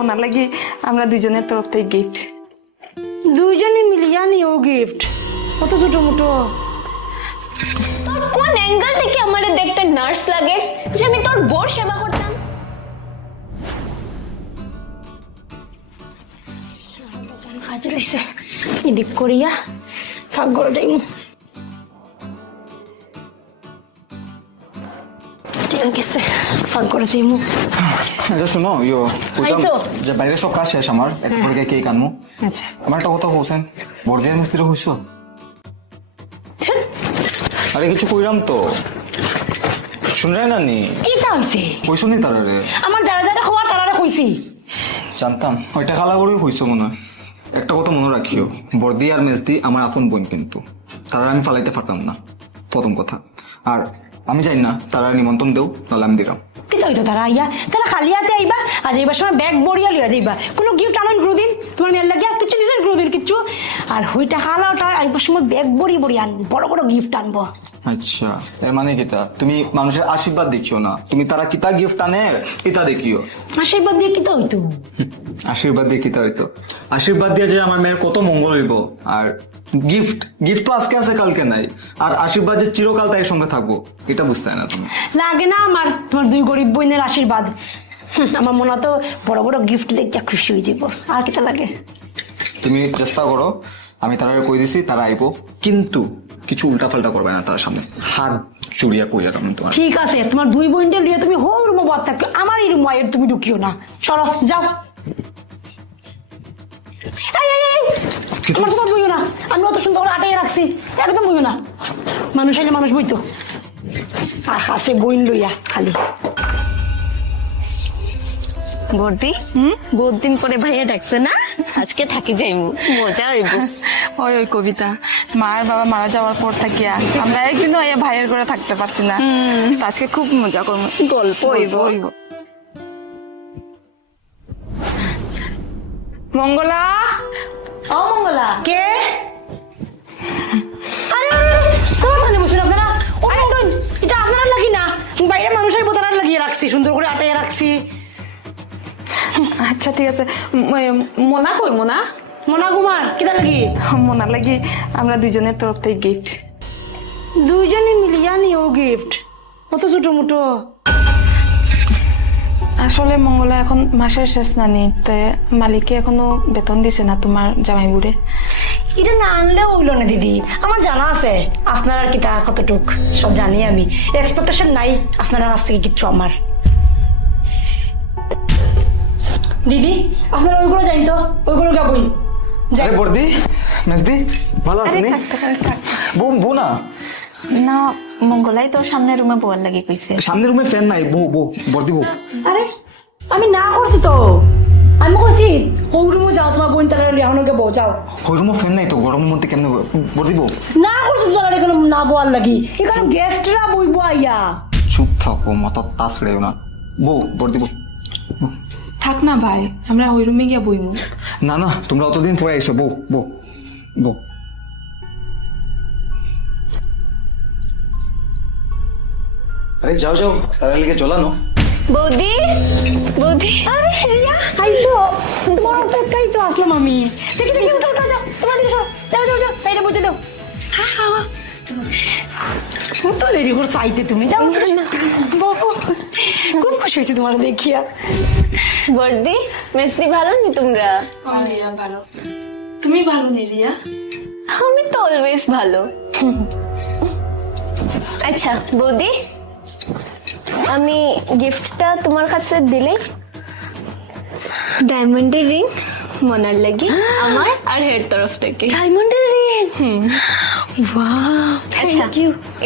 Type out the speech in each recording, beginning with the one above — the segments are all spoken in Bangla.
মনার লাগি আমরা দুজনের তরফ থেকে গিফট দুইজনে মিলিয়া নিও গিফট কত ছোট মোটো। তোর কোন অ্যাঙ্গেল থেকে আমার দেখতে নার্স লাগে? যে আমি তোর বোর সেবা করতাম। কাজ রয়েছে এদিক করিয়া ফাঁক যাইমু ঠিক আছে ফাঁক করে যাইমু আচ্ছা শোনো ইয়ো আইছো? যে বাইরে সব কাজ শেষ আমার এক করে কেক আনমু আচ্ছা আমার একটা কথা হোসেন বর্দিয়ার মিস্ত্রি হইছো আরে কিছু কইরাম তো। শুনরে না নি? কি তা হইছে? কইছো নি তারারে আমার যারা যারা খোয়া তারা কইছি। জানতাম। ওইটা খালা করেই হইছো মনে হয়। একটা কথা মনে রাখিও। বর্দি আর মেজদি আমার আপন বোন কিন্তু। তারা আমি ফালাইতে পারতাম না। প্রথম কথা। আর আমি জানি না, তারা নিমন্ত্রণ দেও, নাহলে আমি দিলাম। কি হয়তো তারা, আইয়া, তারা খালি হাতে আইবা আজ এইবার সময় ব্যাগ বড়িয়া লিয়া যাইবা। কোনো গিফট আনেন গ্রুদিন তোমার মেয়ের লাগিয়া কিছু নিজের গ্রুদিন কিচ্ছু? আর হইটা হালাওটা আইবার সময় ব্যাগ বড়ি বড়ি আনব, বড় বড় গিফট আনব। আচ্ছা এর মানে কিতা তুমি মানুষের আশীর্বাদ দেখিও না। তুমি তারা কিতা গিফট আনে ইতা দেখিও? আশীর্বাদ দিয়ে কি তো হইতো? আশীর্বাদ দিয়ে কিতা হইতো? আশীর্বাদ দিয়ে যে আমার মেয়ের কত মঙ্গল হইব। আর গিফট গিফট তো আজকে আছে কালকে নাই। আর আশীর্বাদ যে চিরকাল তাই সঙ্গে থাকব এটা বুঝতে না তুমি। লাগে না আমার তোমার দুই গরিব বোনের আশীর্বাদ। আমার মনে তো বড় বড় গিফট দেখতে খুশি হয়ে যাব আর কিটা লাগে? তুমি চেষ্টা করো আমি তারা কই দিছি তারা আইবো। কিন্তু কিছু উল্টা পাল্টা করবে না তার সামনে। হাত চুরিয়া করিয়া রাখুন তোমার। ঠিক আছে তোমার দুই বোনদের নিয়ে তুমি হোম রুমে বদ থাকো আমার এই রুম তুমি ঢুকিও না। চলো যাও। তোমার বইও না আমি অত সুন্দর আটাই রাখছি একদম বইও না। মানুষ আইলে মানুষ বইতো। আহ আছে বইন লইয়া খালি। বর্দি বহুত দিন পরে ভাইয়া ডাকছে না? আজকে থাকি যাইবো মজা হইব। ওই ওই কবিতা মায়ের বাবা মারা যাওয়ার পর থাকিয়া আমরা একদিনও এই ভাইয়ের করে থাকতে পারছি না। আজকে খুব মজা করব। গল্প হইব। হইব। মঙ্গলা? ও মঙ্গলা। কে? আরে আরে, সমাধানে আপনারা আচ্ছা ঠিক আছে। মোনা কই মোনা? মোনা কুমার কিটা লাগি? মোনা লাগি আমরা দুজনের তরফ থেকে গিফট দুইজনে মিলিয়া নিও গিফট কত ছোট মোটো। আসলে মঙ্গলা এখন মাসের শেষ নানি তে মালিকে এখনও বেতন দিছে না তোমার জামাইবুড়ে। এটা না আনলেও হইল না দিদি। আমার জানা আছে আপনার আর কিটা কতটুক সব জানি আমি। এক্সপেকটেশন নাই আপনার কাছ থেকে কিচ্ছু আমার। দিদি আপনারা ওইগুলো জানি তো ওইগুলো গাবই যাই। আরে বর্দি মেজদি ভালো আছো নি বউ বউ না? না মঙ্গলাই তোর সামনের রুমে বোয়ার লাগি কইছে। সামনের রুমে ফ্যান নাই বউ বউ বর্দি বউ। আরে আমি না করছি তো। আমি কইছি হৌরুমো যাও তোমার বোন তারা লিয়াহনকে বউ যাও। ওই রুমে ফ্যান নাই তো গরমের মধ্যে কেমনে বর্দি বউ? না করছি তো তারা এখানে না বোয়ার লাগি। এখানে গেস্টরা বইব আইয়া। চুপ থাকো মাথা তাস রেও না। বউ বর্দি বউ। থাক না ভাই আমরা ওই রুমে গিয়ে বইমু না না তোমরা অতদিন পরে আইসো বউ বউ বউ। আরে যাও যাও তারা লিখে চলানো বৌদি বৌদি। আরে রিয়া আইসো। তোমার অপেক্ষাই তো আসলাম আমি। দেখি দেখি উঠো উঠো যাও তোমার দিকে যাও যাও যাও যাও বুঝে দাও। হ্যাঁ হ্যাঁ তো দেরি করে চাইতে তুমি যাও। বাবু খুব খুশি হয়েছি তোমার দেখিয়া? বর্দি মেসদি ভালো নি তোমরা? ভালো। তুমি ভালো নিলিয়া আমি তো অলওয়েজ ভালো। আচ্ছা বৌদি আমি গিফটটা তোমার কাছে দিলে? ডায়মন্ডের রিং মনার লাগি আমার আর হের তরফ থেকে। ডায়মন্ডের রিং ওয়াও আচ্ছা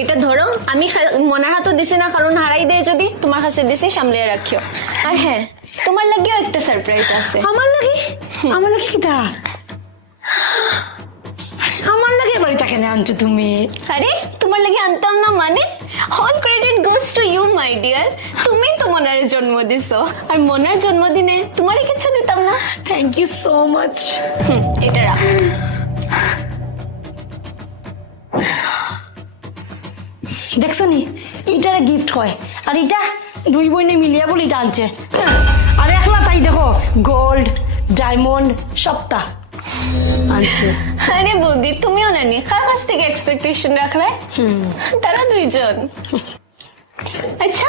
এটা ধরো আমি মনার হাতও দিছি না কারণ হারাই দেয় যদি তোমার কাছে দিছি সামলে রাখিও। আর হ্যাঁ তোমার লাগেও একটা সারপ্রাইজ আছে। আমার লাগে? আমার লাগে কিটা আমার লাগে বাড়িটা কেন আনছো তুমি? আরে তোমার লাগে আনতাম না মানে? All credit goes to you my dear তুমি তো মনার জন্ম দিছো। আর মনার জন্মদিনে তোমারই কিছু দিতাম না। থ্যাংক ইউ সো মাচ এটা রাখ। দেখছ নি? এটার গিফট হয় আর এটা দুই বোনে মিলিয়া বলে এটা আনছে। হ্যাঁ, আর একলা তাই দেখো গোল্ড ডায়মন্ড আচ্ছা আরে বৌদি তুমিও নানি কার কাছ থেকে এক্সপেকটেশন রাখলে? তারা দুইজন। আচ্ছা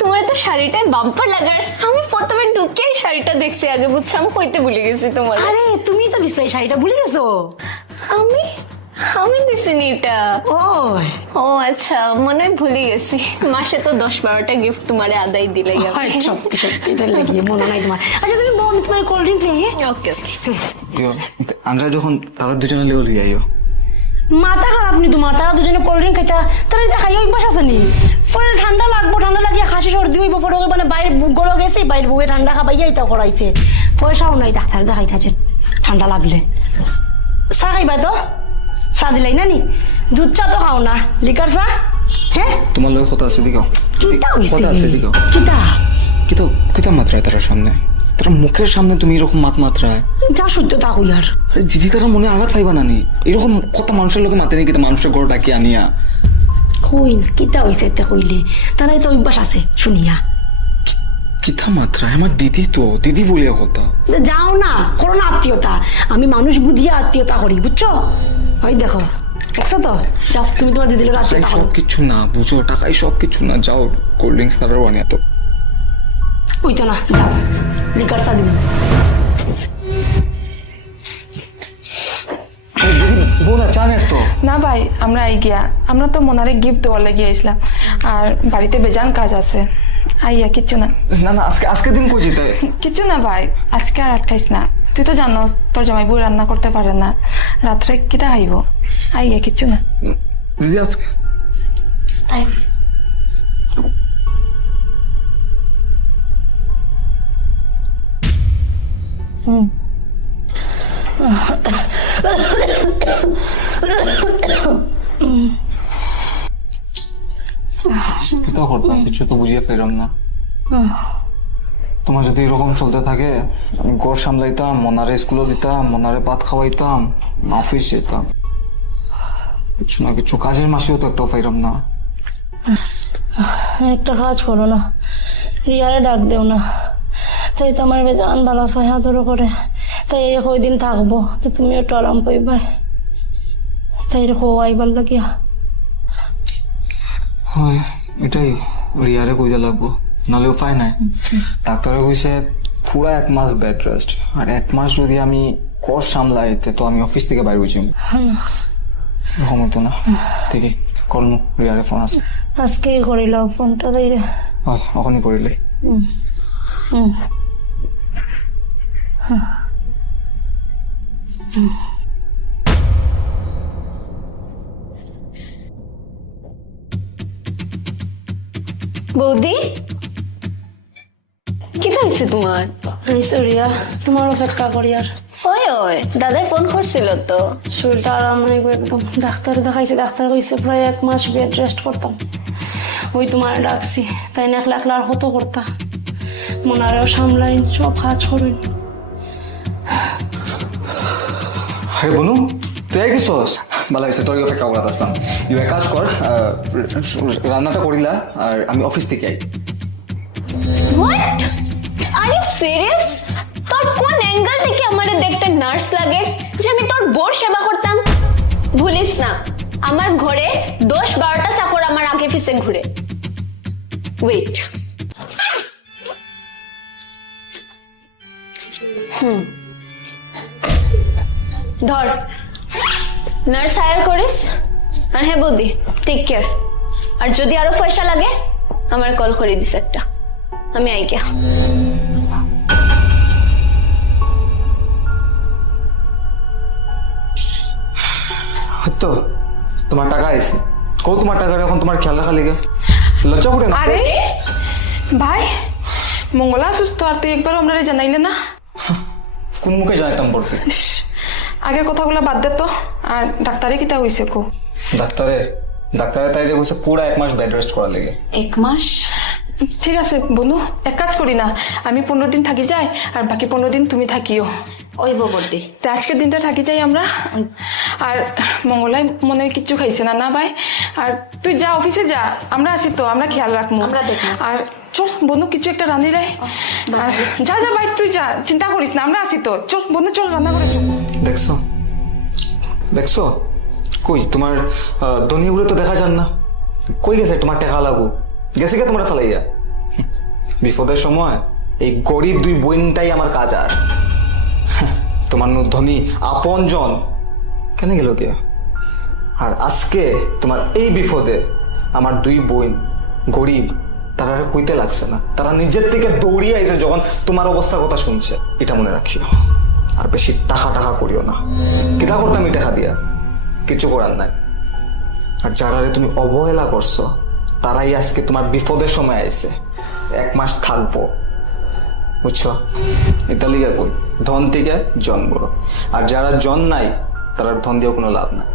তোমার তো শাড়িটায় বাম্পার লাগার আমি প্রথমে ঢুকে শাড়িটা দেখছি আগে বুঝছ আমি কইতে ভুলে গেছি তোমার। আরে তুমি তো দিছিলে শাড়িটা ভুলে গেছো। আমি? আমি দিছিনি এটা ও ও আচ্ছা মনে হয় ভুলে গেছি। মাসে তো দশ বারোটা গিফট তোমারে আদায় দিলে সত্যি সত্যি এটা লাগিয়ে মনে নাই তোমার। আচ্ছা তুমি বল তোমার কোল্ড ড্রিঙ্ক নিয়ে ওকে ওকে। আমরা যখন তারা দুজনে লিয়ে আইও মাথা খারাপ নি তোমার তারা দুজনে কোল্ড ড্রিঙ্ক খাইতা। তারা এটা খাই অভ্যাস আছে নি? পরে ঠান্ডা লাগবো ঠান্ডা লাগিয়ে হাসি সর্দি হইব পরে মানে বাইরে গলো গেছে বাইরে বুকে ঠান্ডা খাবাইয়া এটা করাইছে পয়সাও নাই ডাক্তার দেখাইতাছেন ঠান্ডা লাগলে। চা খাইবা তো? চা দিলাই না নি দুধ চা তো খাও না। লিকার চা? হ্যাঁ তোমার লগে কথা আছে দিকে কিতা হইছে কথা আছে দিকে কিতা? কিন্তু কিতা মাত্রায় তার সামনে? তার মুখের সামনে তুমি এরকম মাত মাত্রায় যা তা কই আর দিদি তারা মনে আঘাত পাইবা নানি? এরকম কত মানুষের লোকে মাতে নাকি মানুষের গড় ডাকি আনিয়া? কই কিতা হইছে তে কইলে? তারা তো অভ্যাস আছে শুনিয়া। কিতা মাত্রায় আমার দিদি তো দিদি বলিয়া কথা। যাও না করো না আত্মীয়তা। আমি মানুষ বুঝিয়া আত্মীয়তা করি বুঝছ ওই দেখো দেখছ তো? যাও তুমি তোমার দিদির টাকাই আত্মীয়তা সব কিছু না বুঝো টাকাই সব কিছু না যাও কোল্ড ড্রিঙ্কস তারাও আনিয়া তো। ওই তো না যাও লিকার চা দিবি। বোনা চানের তো। না ভাই আমরা আই গিয়া আমরা তো মনারে গিফট দেওয়ার লাগিয়ে আইছিলাম। আর বাড়িতে বেজান কাজ আছে। আইয়া কিচ্ছু না। না না আজকে আজকে দিন কই যেতে? কিচ্ছু না ভাই আজকে আর আটকাইস না। তুই তো জানো তোর জামাই বউ রান্না করতে পারে না। রাত্রে কিটা আইব আইয়া কিছু না। দিদি আজকে? আই। করতাম কিছু তো বুঝিয়ে পেলাম না। তোমার যদি এরকম চলতে থাকে আমি ঘর সামলাইতাম মনারে স্কুলে দিতাম মনারে ভাত খাওয়াইতাম অফিস যেতাম। কিছু না কিছু কাজের মাসেও তো একটা পাইলাম না। একটা কাজ করো না। রিয়ারে ডাক দেও না। তাই তো আমার বেজান ভালো পায় আদরও করে। তাই এই কয়দিন থাকব তো তুমিও একটু আরাম পাইবা। তাই রে আইবার লাগিয়া। হয় এটাই রিয়ারে কইতে লাগবো। নাহলে উপায় নাই। ডাক্তারে কইছে পুরা এক মাস বেড রেস্ট আর এক মাস যদি আমি কর সামলাইতে তো আমি অফিস থেকে বাইরে বুঝি হমতো না। ঠিকই। কলমু রিয়ারে ফোন আছে। আজকেই করিলাম ফোনটা হয় ওখানে করিলে। হুম বৌদি? কি হয়েছে তোমার হয়েছে রিয়া তোমার অপেক্ষা করি আর ওই ওই দাদাই ফোন করছিল তো শরীরটা আরাম নাই একদম ডাক্তার দেখাইছে ডাক্তার কইছে প্রায় এক মাস বেড রেস্ট করতাম ওই তোমার ডাকছি তাই না একলা একলা আর কত করতা মনারেও সামলাইন সব কাজ করুন হে বনু তুই গেছস ভালো হয়েছে তোর অপেক্ষা করাত আসলাম ইউ এক কাজ কর রান্নাটা করিলা আর আমি অফিস থেকে I what are you serious তোর কোন অ্যাঙ্গেল থেকে আমারে দেখতে নার্স লাগে যে আমি তোর বোর সেবা করতাম? ভুলিস না, আমার ঘরে দশ বারোটা আমার আগে ঘুরে। হুম। ধর। নার্স হায়ার করিস, আর হ্যাঁ বৌদি টেক কেয়ার আর যদি আরও পয়সা লাগে, আমার কল করে দিস একটা। আমি আইকা হয়তো তোমার টাকা আইছে। কো তোমার টাকা এখন তোমার খেয়াল রাখা লেগে? লজ্জা করে আরে ভাই মঙ্গলা সুস্থ আর তুই একবার আমরা জানাইলে না? কোন মুখে জানাইতাম বলতে? আগের কথাগুলো বাদ দে তো। আর ডাক্তারে কিটা হইছে কো? ডাক্তারে ডাক্তারে তাইরে কইছে পুরা এক মাস বেড রেস্ট করা লেগে। এক মাস? ঠিক আছে বনু এক কাজ করি না। আমি পনেরো দিন থাকি যাই আর বাকি পনেরো দিন তুমি থাকিও। ওই তো আজকের দিনটা থাকি যাই আমরা। আর মঙ্গলাই মনে হয় কিচ্ছু খাইছে না না ভাই? আর তুই যা অফিসে যা আমরা আছি তো আমরা খেয়াল রাখব। আমরা দেখব। আর চল বন্ধু কিছু একটা রান্ধি দেয় আর যা যা ভাই তুই যা চিন্তা করিস না আমরা আছি তো। চল বন্ধু চল রান্না করে দেখছ? দেখছ? কই তোমার তো দেখা যান না। কই গেছে তোমার টাকা লাগু? গেছে কে তোমরা ফেলাইয়া? বিপদের সময় এই গরিব দুই বোনটাই আমার কাজ আর। তোমার নু ধনী আপন জন কেন গেল কে? আর আজকে তোমার এই বিপদে আমার দুই বোন গরিব, তারা কইতে লাগছে না। তারা নিজের থেকে দৌড়িয়ে আইছে যখন তোমার অবস্থার কথা শুনছে। এটা মনে রাখিও। আর বেশি টাকা টাকা করিও না। কিতা করতাম টাকা দিয়া? কিছু করার নাই। আর যারা তুমি অবহেলা করছ, তারাই আজকে তোমার বিপদের সময় আইছে। এক মাস থাকব। বুঝছ? এটা লিগা কই ধন থেকে জন্ম। আর যারা জন নাই, তারা ধন দিয়েও কোনো লাভ নাই।